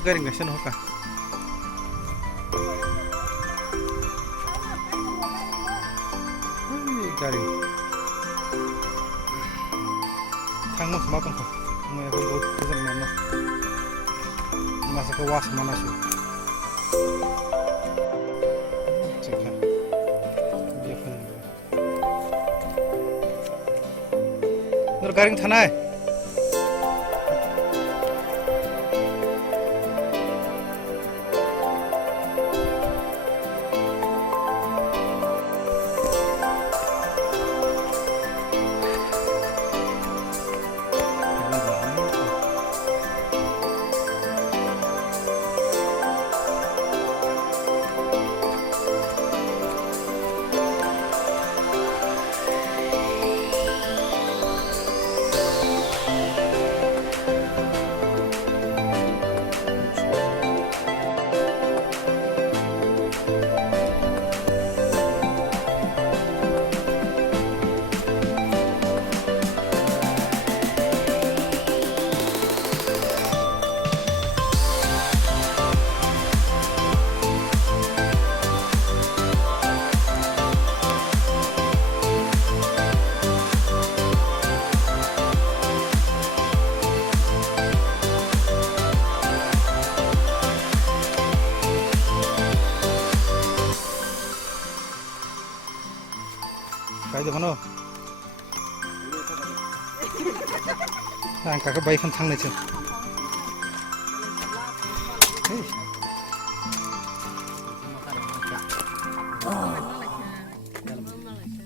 garing gasan hoka. Garing. Thang mas matang ko. May ako buat kesan mana. Masa ke was mana sih. Cekah. Dia kan. Nur garing thanai. Kayak mana? Nah, kakak baik kan thang nih cil.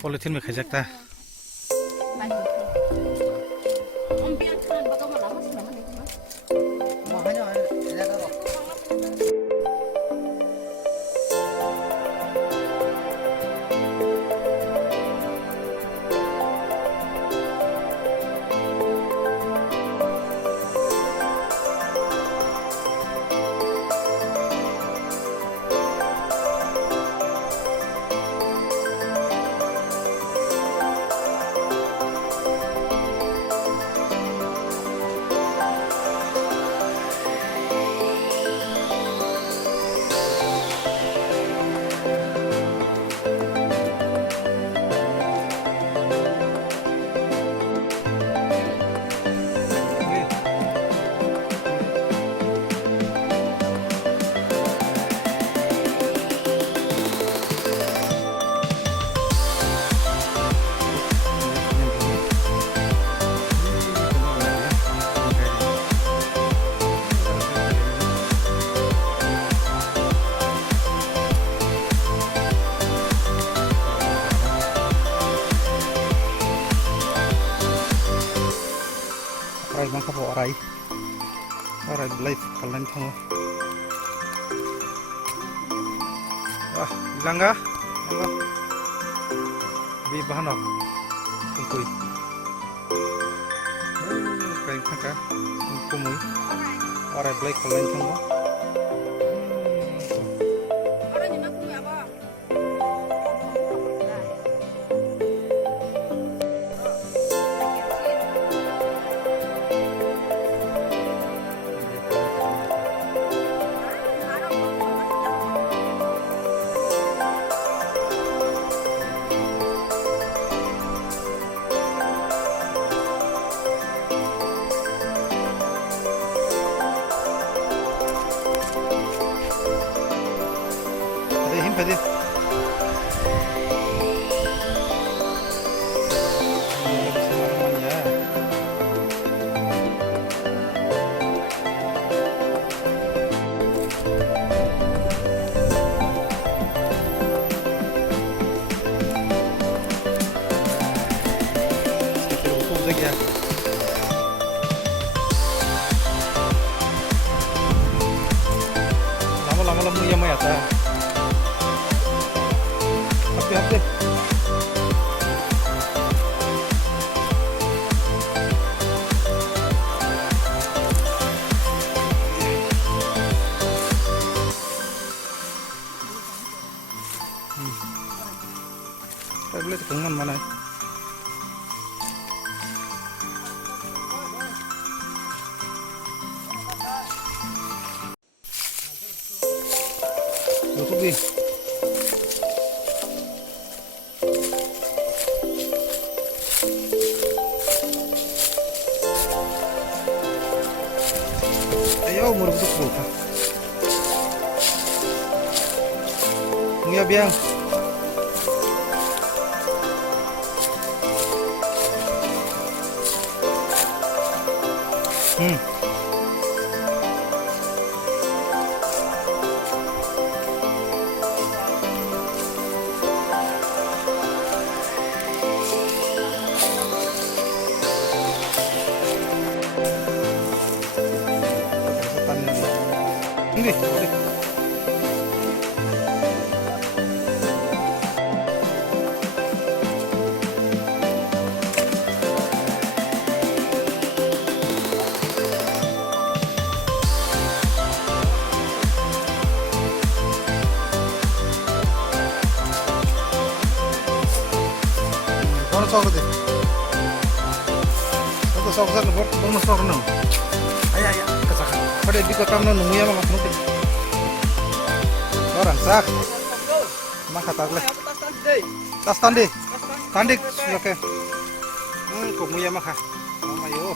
Politin में खजकता. Orai bangka po orai belai kalian tahu. Bilang ga? Halo. Di bahan apa? Tungkui. Kain ka? Tungkui. Orai belai kalian tahu. Hadi. Lama-lama yang mayata. Happy. Boleh tekangan mana? nubi. Ayo merebut buka. Nguya biang. Ini, boleh. Kau sok deh. Kau sok sana, kau sok nang. Ayah, ayah, kesakan. Pada di kota mana nunggu ya mama nunggu. Orang sak. Maka tagle. Tas tandi. Tandik, oke. Kau muya maka. Mama yo.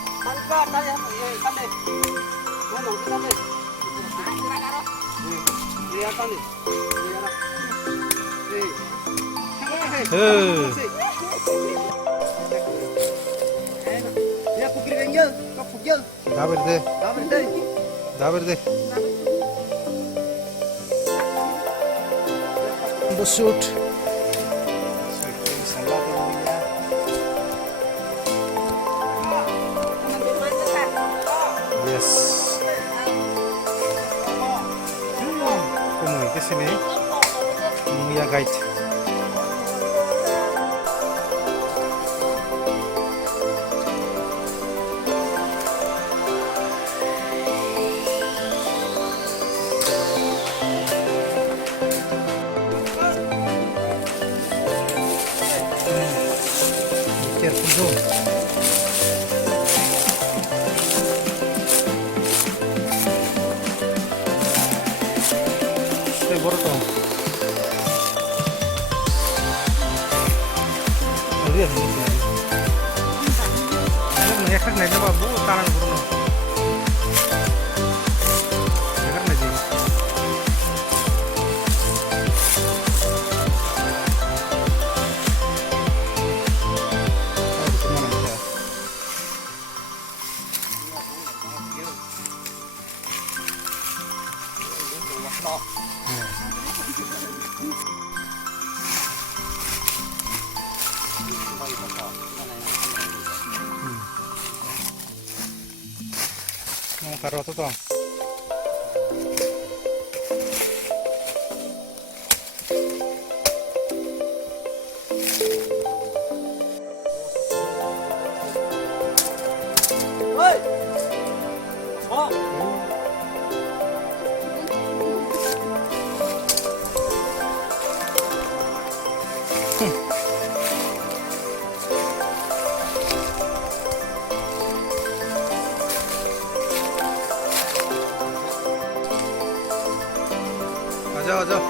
Dah berde. Busut. Yes. Kamu ke sini? Muya guide. Careful dong. Borto. Lihat ini. Ini eksak naik apa bu? Tangan burung. Eksak naik. Mau karo to tong. Oi. Oh. Aja.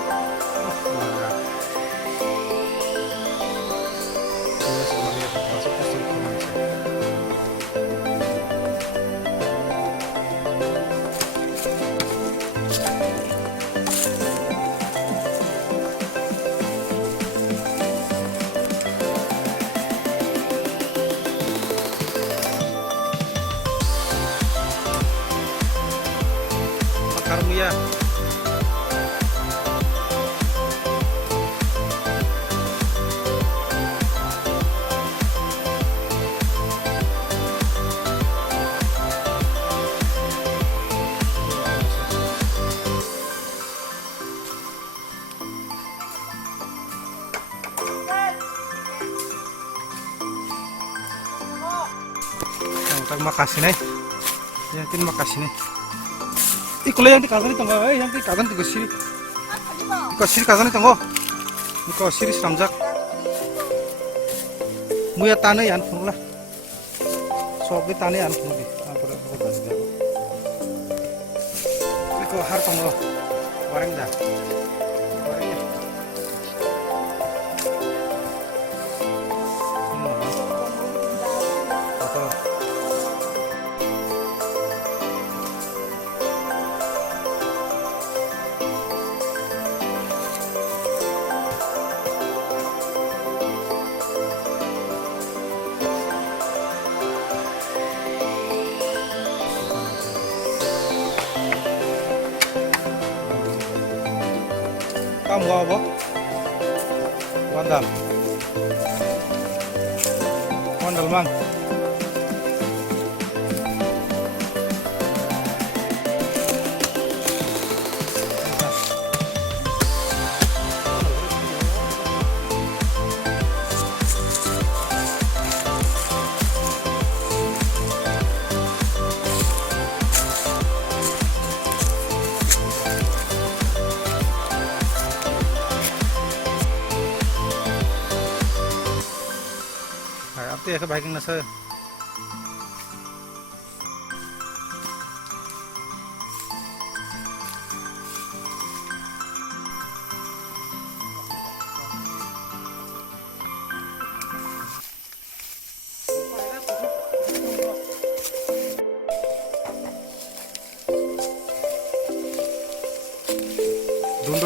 Makarmu ya. Terima kasih nih. Yang terima kasih nih. Kalau yang di kazan itu enggak, yang di kazan itu siri. Siri kazan itu enggak. Iko siri samjak. Muya tanah yang pun lah. Sobi tanah yang pun di. Ampun aku bahas dia. Iko har tunggu. Barang dah. mau apa? Bandal. Bandal mang. Ate ka biking na sa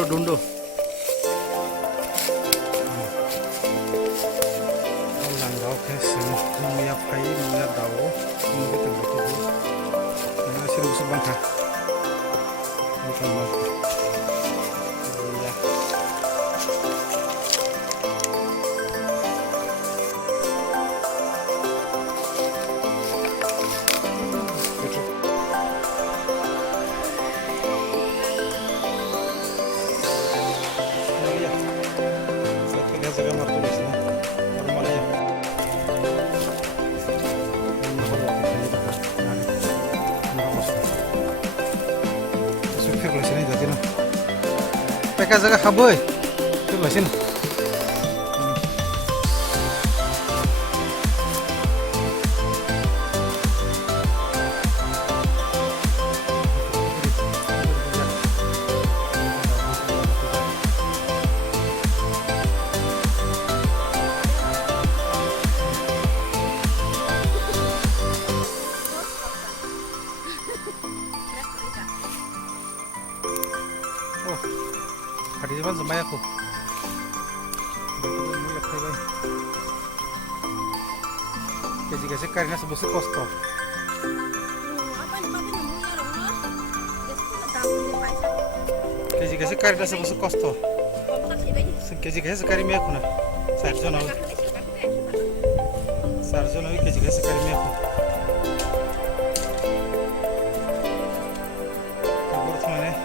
Dundo. Mia pai mia dao mungkin terbuka tu nah siru sebang kah bukan mau ya saya kerja sebagai martulis ni normalnya Peka jaga khaboy tu lasin Hari zaman semai aku. Keji karena sebesar kosto. Keji karena sebesar kosto. Keji sekali aku na. Sarjana keji sekali aku. Kabur mana?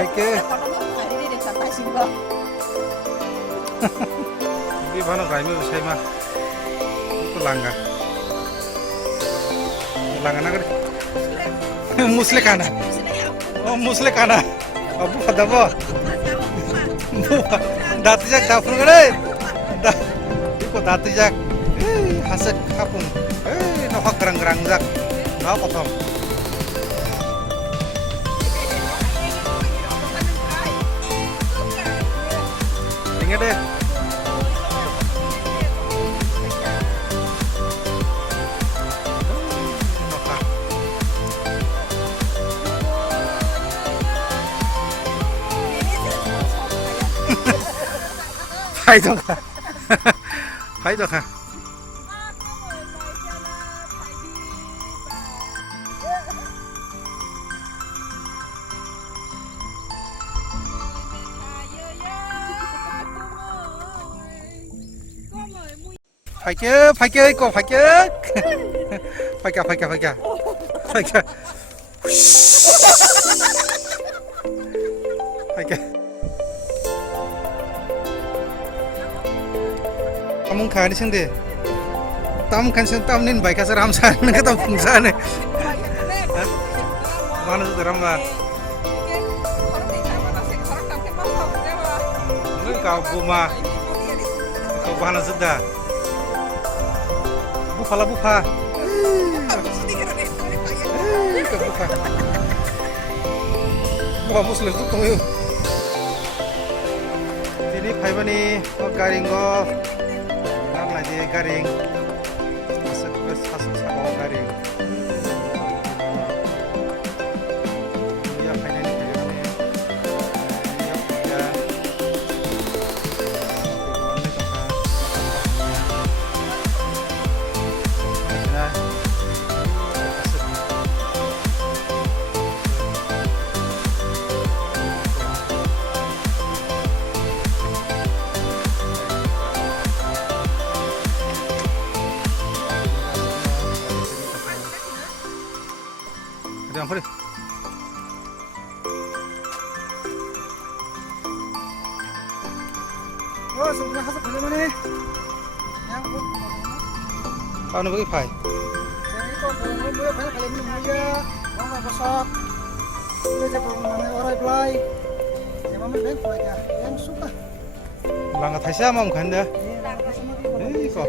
Oke. Ini mana kami usai mah? Itu langgar. Langgar nak? Musle kana. Oh musle kana. Abu pada apa? Dati jak dapur kene. Iko dati jak. Hasil kapung. Nohak gerang jak. Nah potong. Ingat deh. Hai dong kah? Phải chứ cô phải chứ phải kìa kamu khani sende tam kan sen tam nin bai ka saram san ka tam phungsa ne mana su ramla ngai ka buma ko bana zda bufa bufa muslim tu tong yu ini phaibani garing go lagi garing asal sabau garing ya kayaknya ini ya kore. Oh, sebenarnya hasil beli mana? Yang pun. Paano ba ipay? Yang itu kalau mau banyak kali ini mau ya, mau nggak besar. Ini aja kalau mana orang play. Ya mama beng aja, yang suka. Langat hay siya, ma'am, ganda. Ini lang kasi mo Eh, iko.